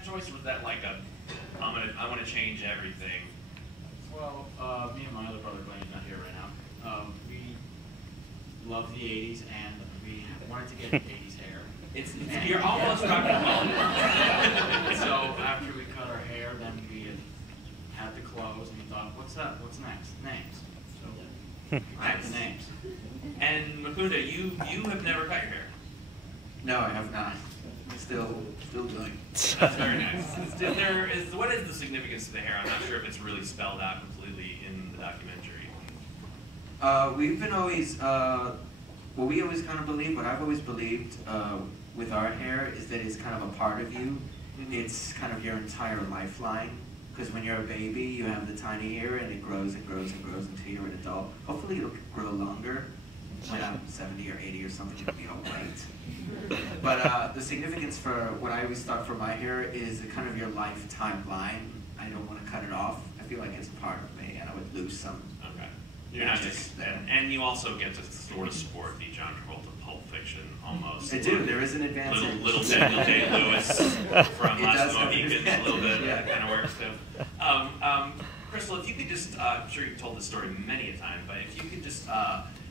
fashion choice, or was that like a, I want to change everything? Well, me and my other brother, Glenn, is not here right now. We love the 80s, and we wanted to get 80s hair. You're almost talking about So after we cut our hair, then we had the clothes, and we thought, what's up? What's next? Names. So I have the names. And Mukunda, you have never cut your hair. No, I have not. Still doing. That's very nice. What is the significance of the hair? I'm not sure if it's really spelled out completely in the documentary. We've been always, what we always kind of believe, what I've always believed with our hair is that it's kind of a part of you. It's kind of your entire lifeline. Because when you're a baby, you have the tiny hair and it grows and grows and grows until you're an adult. Hopefully it'll grow longer. When I'm 70 or 80 or something, it'll be all white. But the significance for what I always thought for my hair is kind of your lifetime line. I don't want to cut it off. I feel like it's part of me, and I would lose some. Okay. You're not just and you also get to sort of sport the John Travolta Pulp Fiction almost. I do. There is an advantage. Little Daniel Day-Lewis from Last of the Mohicans, a little bit. Yeah. That kind of works too. Crystal, if you could just, I'm sure you've told this story many a time, but if you could just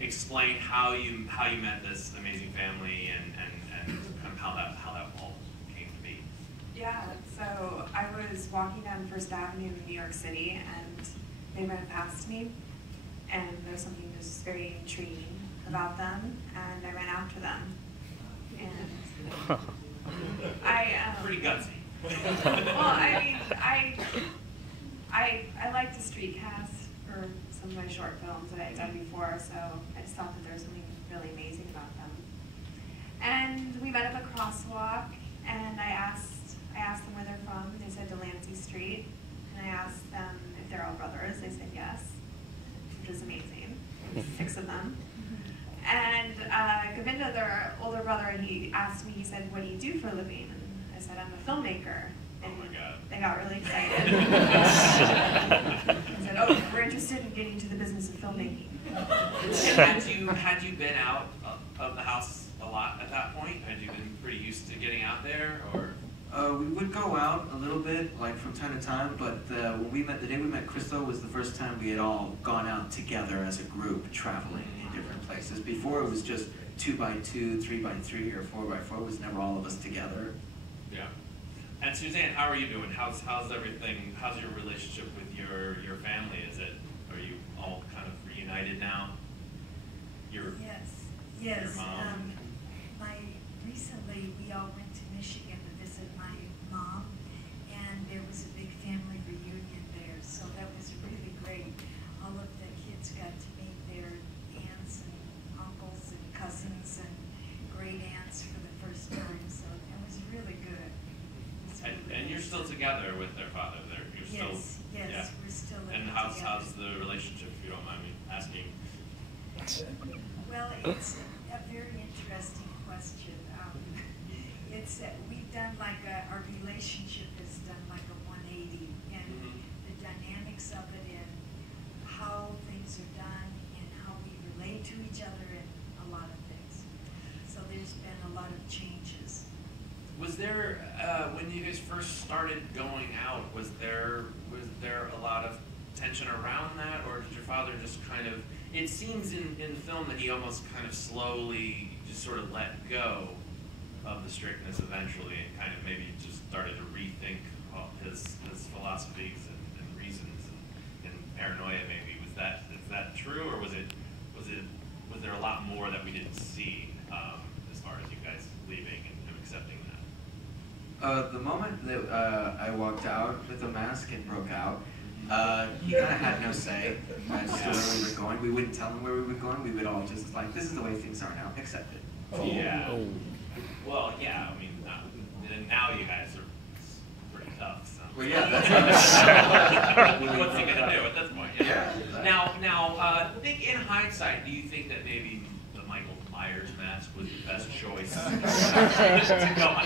explain how you met this amazing family and kind of how that all came to be. Yeah, so I was walking down First Avenue in New York City, and they ran past me, and there was something just very intriguing about them, and I ran after them, and I pretty gutsy. well, I mean, I liked the street cast for some of my short films that I had done before, so I just thought that there was something really amazing about them. And we met at the crosswalk, and I asked them where they're from. They said Delancey Street, and I asked them if they're all brothers. They said yes, which was amazing. 6 of them. And Govinda, their older brother, he asked me, he said, what do you do for a living? And I said, I'm a filmmaker. And oh my God. They got really excited. I said, oh, we're interested in getting into the business of filmmaking. And had you been out of the house a lot at that point? Had you been pretty used to getting out there, or? We would go out a little bit, like from time to time, but when we met, the day we met Crystal was the first time we had all gone out together as a group, traveling in different places. Before it was just 2x2, 3x3, or 4x4. It was never all of us together. Yeah. And Suzanne, how are you doing? How's everything? How's your relationship with your family? Are you all kind of reunited now? Yes. Your mom. Recently we all went to Michigan to visit my mom, and there was a big family reunion there, so that was really great. All of the kids got to meet their aunts and uncles and cousins and great aunts for the first time, so that was really good. And you're still together with their father. You're still, yes, yeah. We're still and together. how's the relationship, if you don't mind me asking? Well, it's a very interesting question. It's that we've done like our relationship has done like a 180, and the dynamics of it and how things are done and how we relate to each other and a lot of things. So there's been a lot of changes. Was there, when you guys first started going out, was there a lot of tension around that, or did your father just kind of, it seems in the film that he almost kind of slowly just sort of let go of the strictness eventually and kind of maybe just started to rethink his philosophies and reasons and paranoia maybe. Is that true, or was there a lot more that we didn't see as far as you guys leaving and accepting that? The moment that I walked out with the mask and broke out, he kind of had no say as to where we were going. We wouldn't tell him where we were going. We would all just like, this is the way things are now, accept it. Yeah. Oh. Well, yeah, I mean, now you guys are pretty tough, so. Well, yeah, that's what's he gonna do at this point? Yeah. Now, think in hindsight, do you think that maybe the Michael Myers mask was the best choice to go on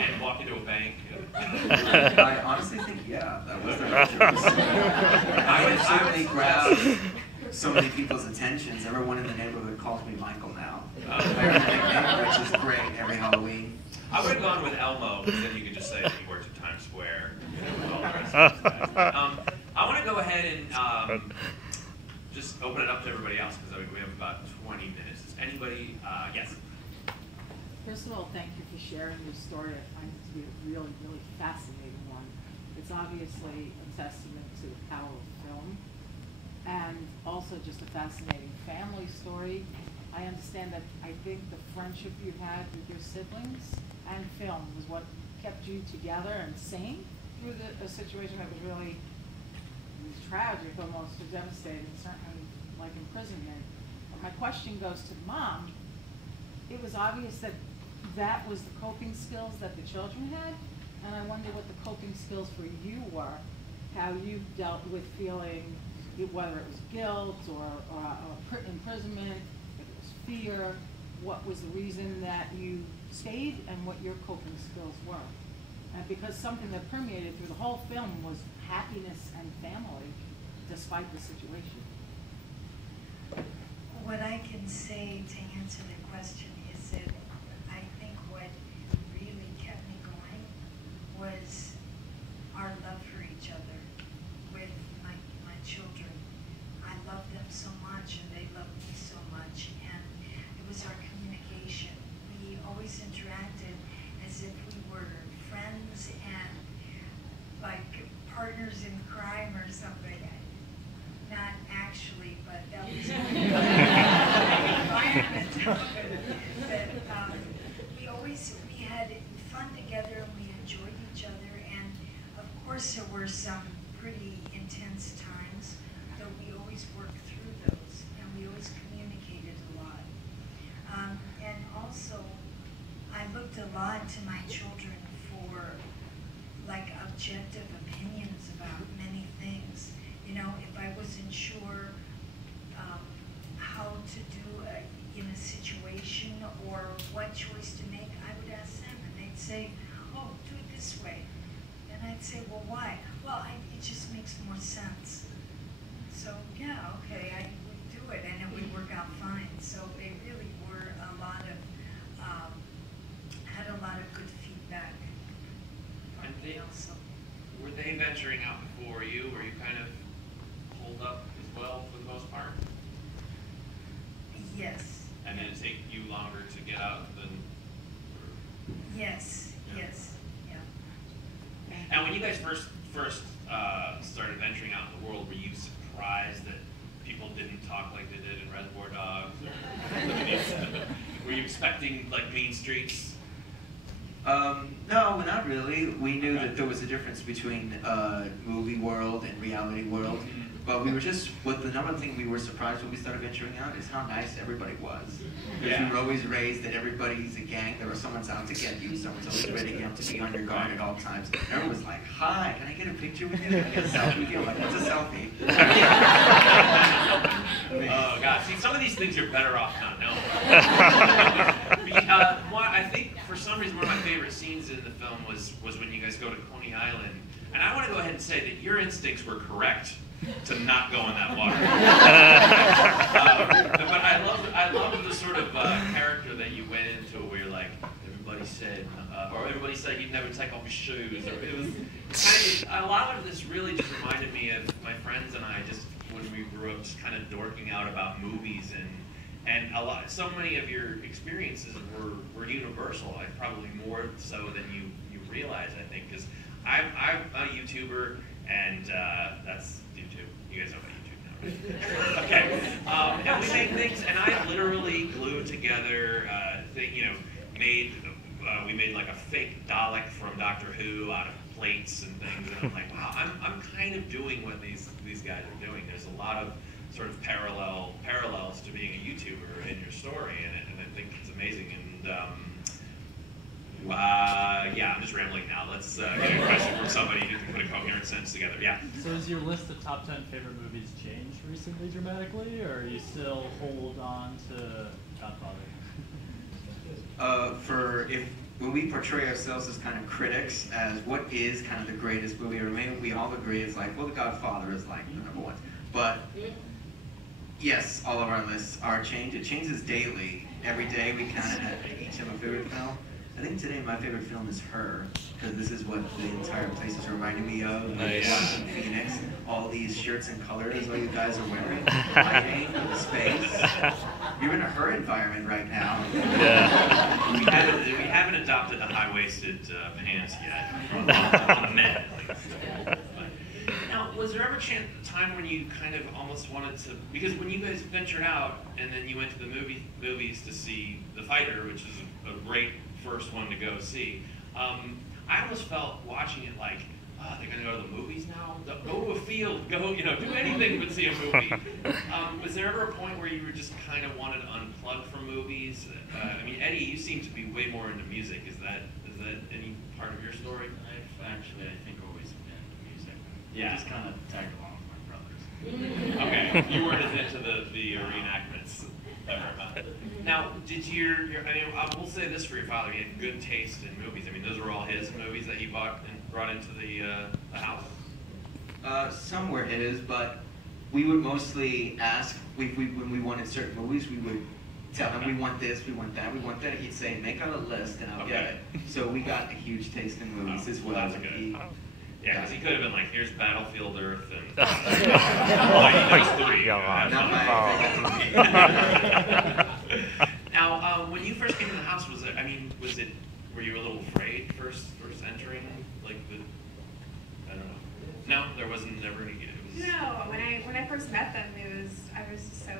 and walk into a bank? I honestly think, yeah, that was the right choice. I would certainly grab so many people's attentions. Everyone in the neighborhood calls me Michael now. I have a nickname, which is great every Halloween. I would have gone with Elmo, because then you could just say that he worked at Times Square. With all the rest of his guys. I want to go ahead and just open it up to everybody else, because we have about 20 minutes. Does anybody, yes? First of all, thank you for sharing your story. I find it to be a really, really fascinating one. It's obviously a testament to the power of film, and also just a fascinating family story. I understand that I think the friendship you had with your siblings and film was what kept you together and sane through a situation that was really tragic, almost devastating, certainly like imprisonment. But my question goes to Mom. It was obvious that that was the coping skills that the children had, and I wonder what the coping skills for you were, how you dealt with feeling, whether it was guilt or imprisonment, if it was fear, what was the reason that you stayed, and what your coping skills were. And because something that permeated through the whole film was happiness and family, despite the situation. What I can say to answer the question is that I think what really kept me going was our love for each other with my children. I loved them so much and they loved me so much, and it was our communication. We always interacted as if we were friends and like partners in crime or something. Not actually, but that was the environment. But we had fun together and we enjoyed each other, and of course there were some pretty intense times, but we always worked through those, and we always communicated a lot. And also, I looked a lot to my children for like objective opinions about many things. You know, if I wasn't sure how to do in a situation or what choice to make, I would ask them, and they'd say, "Oh, do it this way." And I'd say, "Well, why?" "Well, it just makes more sense." So yeah, okay, I would do it, and it would work out fine. So they really were had a lot of good feedback. And were they venturing out before you? Were you kind of pulled up as well for the most part? Yes. And did it take you longer to get out than? Yes. Yeah. Yes. Yeah. And when you guys first started venturing out in the world, were you surprised that people didn't talk like they did in Reservoir Dogs? Or were you expecting like mean streets? No, not really. We knew that there was a difference between movie world and reality world. But we were just, the number one thing we were surprised when we started venturing out is how nice everybody was. Because we were always raised that everybody's a gang, there was someone's out to get you, someone's always ready to be on your guard at all times. Everyone was like, "Hi, can I get a picture with you? Can I get a selfie with you?" I'm like, "What's a selfie?" Oh God, see, some of these things you're better off not knowing. I think for some reason one of my favorite scenes in the film was when you guys go to Coney Island. And I want to go ahead and say that your instincts were correct to not go in that water. But I loved the sort of character that you went into, where you're like, everybody said he'd never take off his shoes. Or it was kind of, a lot of this really just reminded me of my friends and I, just when we grew up, just kind of dorking out about movies, and so many of your experiences were universal. Probably more so than you realize, I think, because I'm a YouTuber, and that's YouTube. You guys know about YouTube now, right? Okay. And we make things, and I literally glued together, we made like a fake Dalek from Doctor Who out of plates and things, and I'm like, wow, I'm kind of doing what these guys are doing. There's a lot of sort of parallels to being a YouTuber in your story, and I think it's amazing. And yeah, I'm just rambling now. Let's get a question from somebody who can put a coherent sentence together. Yeah. So has your list of top 10 favorite movies changed recently dramatically, or are you still hold on to Godfather? When we portray ourselves as kind of critics, as what is kind of the greatest movie, or maybe we all agree it's like, well, The Godfather is like the number one. But yes, all of our lists are changed. It changes daily. Every day we kind of each have a favorite film. I think today my favorite film is Her, because this is what the entire place is reminding me of. Nice. Watching Phoenix, all these shirts and colors all you guys are wearing, lighting, the space. You're in a Her environment right now. Yeah. We haven't adopted the high-waisted pants yet, on the men at least. But, now, was there ever a time when you kind of almost wanted to, because when you guys ventured out and then you went to the movies to see The Fighter, which is a great first one to go see, I almost felt watching it like, oh, they're gonna go to the movies now? Go to a field, go, do anything but see a movie. Was there ever a point where you were just kind of wanted to unplug from movies? I mean, Eddie, you seem to be way more into music. Is that any part of your story? I've actually, I think, always been into music. Yeah. I just kind of tagged along with my brothers. Okay, you weren't as into the reenactments ever. Now, did I mean, I will say this for your father, he had good taste in movies. I mean, those were all his movies that he bought and brought into the house? Some were his, but we would mostly ask, when we wanted certain movies, we would tell him, we want this, we want that, we want that. He'd say, make out a list and I'll get it. So we got a huge taste in movies as well. That's good. Yeah, because he could have been like, here's Battlefield Earth and Not my Now, when you first came to the house, were you a little afraid first entering? Like I don't know. No, there wasn't never any. No, when I first met them, I was just so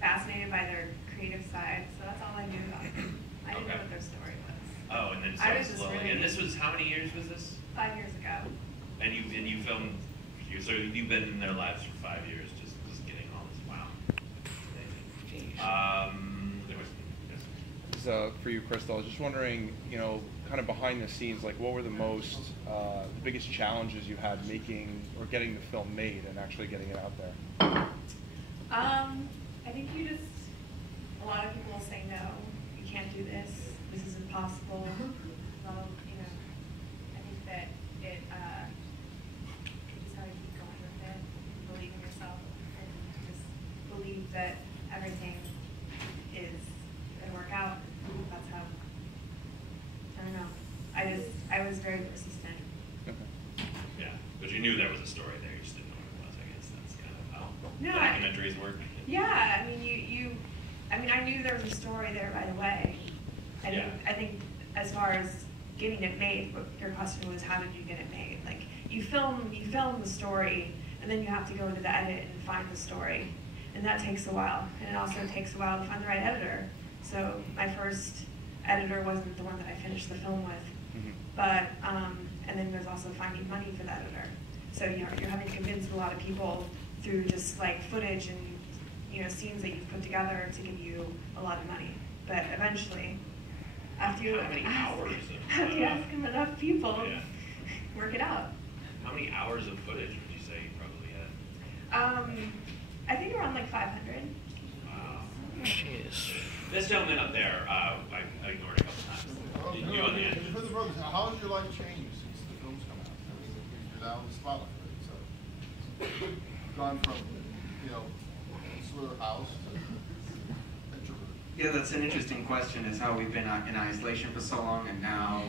fascinated by their creative side. So that's all I knew about them. I didn't know what their story was. Oh, and then I was just slowly. really, And this was, how many years was this? 5 years ago. And you filmed. So you've been in their lives for 5 years, just getting all this. Wow. For you, Crystal, I was just wondering, kind of behind the scenes, like what were the biggest challenges you had making or getting the film made and actually getting it out there? I think a lot of people will say no, you can't do this is impossible. Well, I think that it is how you keep going with it, believe in yourself, and just believe that everything is going to work out. That's how, I don't know. I was very persistent. Yeah, but you knew there was a story there, you just didn't know what it was. I guess that's kind of how documentaries work. Yeah, I mean, I knew there was a story there right away. I think as far as getting it made, what your question was, how did you get it made? Like, you film the story, and then you have to go into the edit and find the story. And that takes a while. And it also takes a while to find the right editor. So my first editor wasn't the one that I finished the film with. But, and then there's also finding money for the editor. So, you're having to convince a lot of people through just like footage and, scenes that you've put together to give you a lot of money. But eventually, after you ask enough people, work it out. How many hours of footage would you say you probably had? I think around like 500. Wow. Jeez. This gentleman up there, I ignored a couple times. You on the end. For the brothers, how has your life changed since the film's come out? I mean, you're now in the spotlight, right? So, gone from, sort of house to introvert. Yeah, that's an interesting question, is how we've been in isolation for so long, and now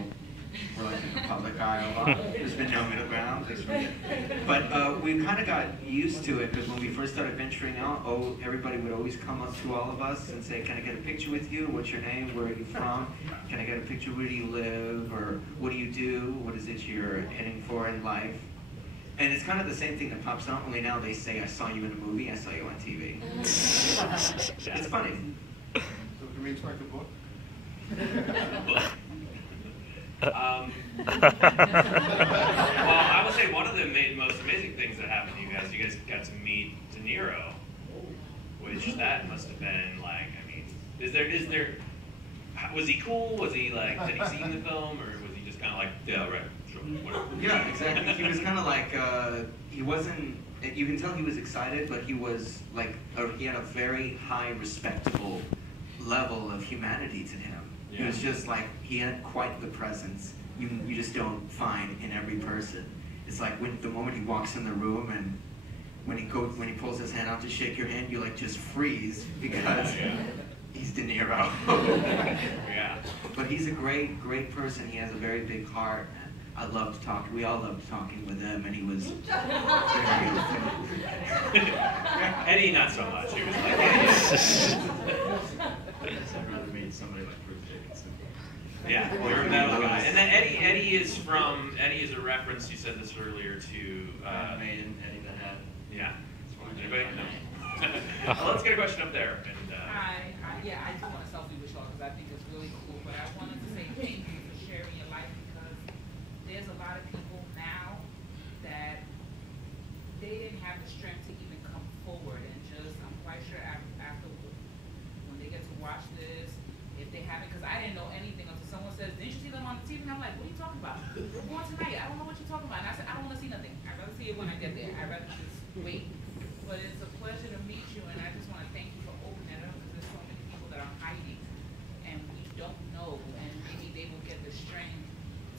we're like in the public eye a lot. There's been no middle ground. But we kind of got used to it, because when we first started venturing out, everybody would always come up to all of us and say, can I get a picture with you? What's your name? Where are you from? Can I get a picture? Where do you live? Or what do you do? What is it you're heading for in life? And it's kind of the same thing that pops up, only now they say, I saw you in a movie, I saw you on TV. It's funny. So can we expect a book? Well, I would say one of the most amazing things that happened to you guys got to meet De Niro, which that must have been like, I mean, was he cool? Was he like, did he see the film, or was he just kind of like, yeah, right, sure, whatever? Yeah, exactly. He was kind of like, he wasn't, you can tell he was excited, but he was like, he had a very high, respectable level of humanity to him. Yeah. He was just like, he had quite the presence you just don't find in every person. It's like the moment he walks in the room, and when he pulls his hand out to shake your hand, you like just freeze, because he's De Niro. Yeah. But he's a great person. He has a very big heart. I loved talking. We all loved talking with him, and he was. Eddie, not so much. He was like, I'd rather meet somebody like Bruce Dickinson. yeah, you're a metal guy. And then Eddie is a reference. You said this earlier to. Maiden, Eddie the Head. Yeah. Anybody? No. Well, let's get a question up there. And, yeah, I just want to selfie with y'all because I think it's really cool. But I wanted to say thank you for sharing your life because there's a lot of people now that they didn't have the strength to even come forward and just, I'm quite sure after when they get to watch this, if they haven't, because I didn't know anything until someone says, didn't you see them on the TV? And I'm like, what are you talking about? We're going tonight. I don't know what you're talking about. And I said, I don't want to see nothing. I'd rather see it when I get there. I'd rather just wait. But it's a pleasure to meet you, and I just want to thank you for opening it up because there's so many people that are hiding and we don't know, and maybe they will get the strength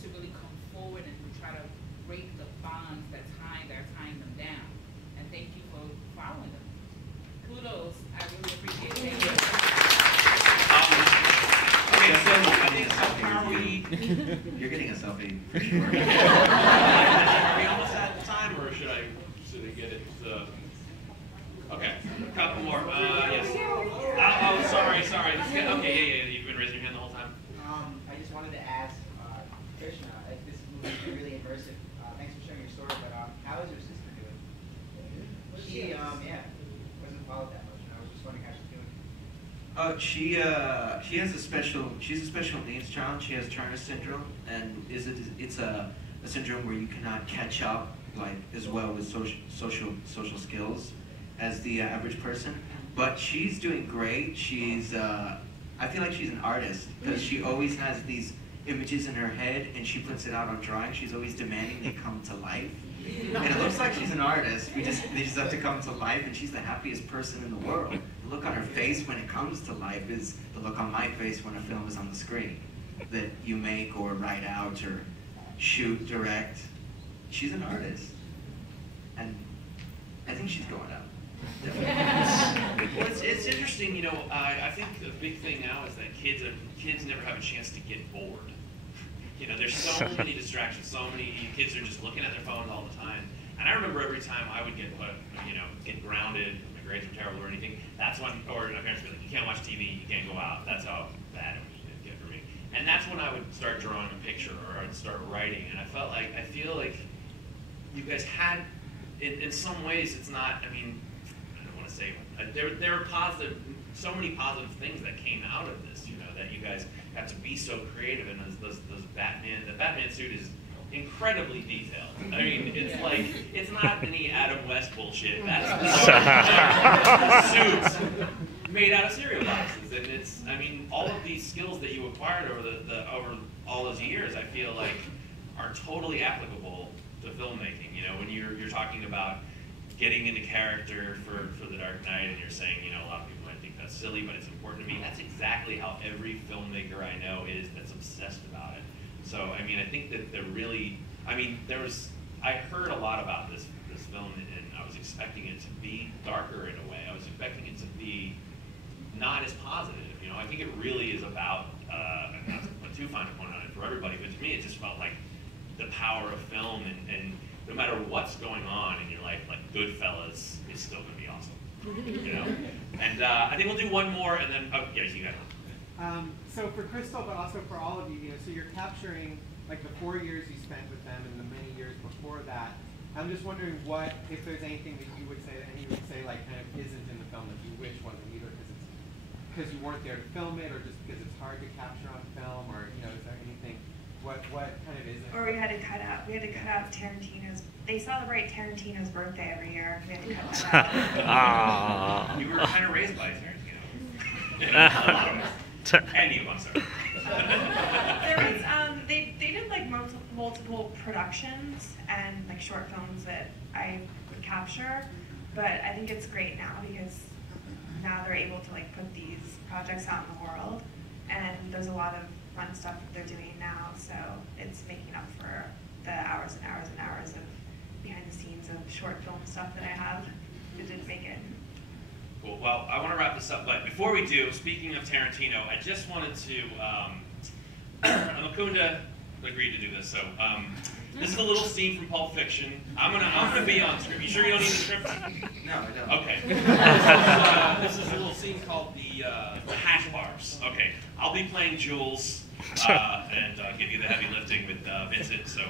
to really come forward and try to break the bonds that are tying them down. And thank you for following them. Kudos. I really appreciate it. Thank you. Okay, so I think how are we? You're getting a selfie for sure. Are we almost out of time, or should I get it? Okay, a couple more. Yes. Oh, sorry. Okay, yeah. You've been raising your hand the whole time. I just wanted to ask Krishna, if this movie is really immersive. Thanks for sharing your story, but how is your sister doing? She wasn't followed that much, and I was just wondering how she's doing. She has she's a special needs child. She has Turner syndrome, and it's a syndrome where you cannot catch up like as well with social skills as the average person. But she's doing great. She's I feel like she's an artist because she always has these images in her head and she puts it out on drawing. She's always demanding they come to life. And it looks like she's an artist. They just have to come to life, and she's the happiest person in the world. The look on her face when it comes to life is the look on my face when a film is on the screen that you make or write out or shoot, direct. She's an artist. And I think she's going up. Well, it's interesting, you know. I think the big thing now is that kids never have a chance to get bored. You know, there's so many distractions. So many kids are just looking at their phones all the time. And I remember every time I would get grounded, my grades were terrible or anything. That's when, or my parents would be like, you can't watch TV, you can't go out. That's how bad it would get for me. And that's when I would start drawing a picture or I'd start writing. And I feel like you guys had, in some ways, it's not. I mean, I don't want to say there were positive, so many positive things that came out of this. You know, that you guys got to be so creative, and those Batman. The Batman suit is incredibly detailed. I mean, it's like it's not any Adam West bullshit. That's suits made out of cereal boxes, and it's. I mean, all of these skills that you acquired over over all those years, I feel like, are totally applicable to filmmaking. You know, when you're talking about getting into character for The Dark Knight, and you're saying, you know, a lot of people might think that's silly, but it's important to me. That's exactly how every filmmaker I know is that's obsessed about it. So, I mean, I think that they're really, I mean, I heard a lot about this film, and I was expecting it to be darker in a way. I was expecting it to be not as positive, you know. I think it really is about, and not to put too fine a point on it for everybody, but to me it just felt like the power of film, and no matter what's going on in your life, like Goodfellas is still going to be awesome, you know? And I think we'll do one more, and then, oh, yeah, you got it. So for Crystal, but also for all of you, so you're capturing like the 4 years you spent with them and the many years before that. I'm just wondering if there's anything that you would say that any would say like kind of isn't in the film that you wish wasn't either because you weren't there to film it, or just because it's hard to capture on film, or you know, is there anything? What kind of isn't? Or we had to cut out Tarantino's. They celebrate Tarantino's birthday every year. We had to cut that out. You were kind of raised by Tarantino. And you, I'm sorry. There was, they did like multiple productions and like short films that I would capture, but I think it's great now because now they're able to like put these projects out in the world, and there's a lot of fun stuff that they're doing now, so it's making up for the hours and hours and hours of behind the scenes of short film stuff that I have that didn't make it. Cool. Well, I want to wrap this up, but before we do, speaking of Tarantino, I just wanted to. Makunda agreed to do this, so this is a little scene from Pulp Fiction. I'm gonna be on script. You sure you don't need the script? No, I don't. Okay. This is a little scene called the hash bars. Okay, I'll be playing Jules and give you the heavy lifting with Vincent. So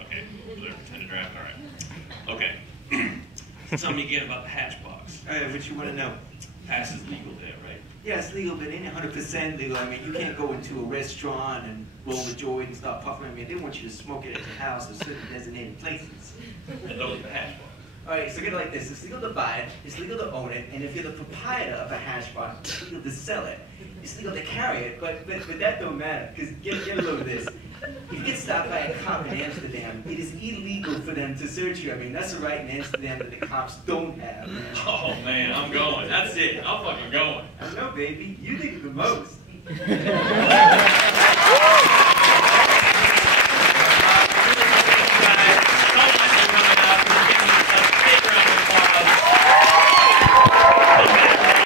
okay, pretend to draft. All right. Okay. Tell me again about the hash box. All right, what you want to know? Hash is legal there, right? Yeah, it's legal, but it ain't 100% legal. I mean, you can't go into a restaurant and roll a joint and start puffing. I mean, they want you to smoke it at your house or certain designated places. And those are the hash bars. All right, so get it like this. It's legal to buy it, it's legal to own it, and if you're the proprietor of a hash bar, it's legal to sell it. It's legal to carry it, but that don't matter, because get a load of this. If you get stopped by a cop in Amsterdam, it is illegal for them to search you. I mean, that's a right in Amsterdam that the cops don't have, man. Oh, man, I'm going. That's it. I'm fucking going. I know, baby. You think the most.